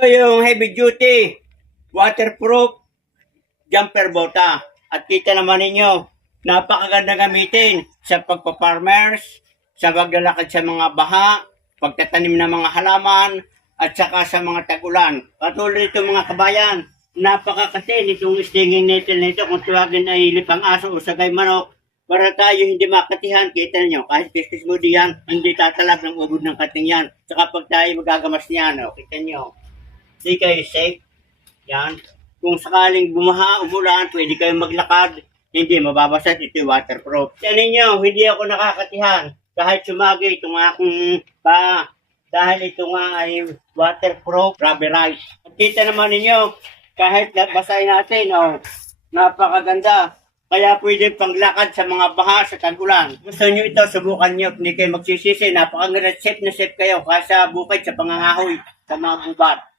Ito yung heavy duty, waterproof, jumper bota. At kita naman ninyo, napakaganda gamitin sa pagpa-farmers, sa paglalakad sa mga baha, pagtatanim ng mga halaman, at saka sa mga tag-ulan. Patuloy ito mga kabayan, napakakasin itong stinging nettle nito kung tawagin ay lipang aso o sagay manok. Para tayo hindi makatihan, kita nyo, kahit kistis mo diyan, hindi tatalag ng ubod ng kating yan. Saka pag tayo magagamas niyan, kita nyo, hindi kayo safe. Yan. Kung sakaling bumaha, umulan, pwede kayong maglakad, hindi mababasa, ito waterproof. Yan ninyo, hindi ako nakakatihan. Kahit sumagi itong akong pa, dahil ito nga ay waterproof, rubberized. At kita naman ninyo, kahit basahin natin, napakaganda. Kaya pwede panglakad sa mga baha sa tag-ulan. Gusto nyo ito, subukan nyo. Hindi kayo magsisisi. Napakaganda, safe na safe kayo. Kaya sa bukid, sa pangangahoy, sa mga gubat.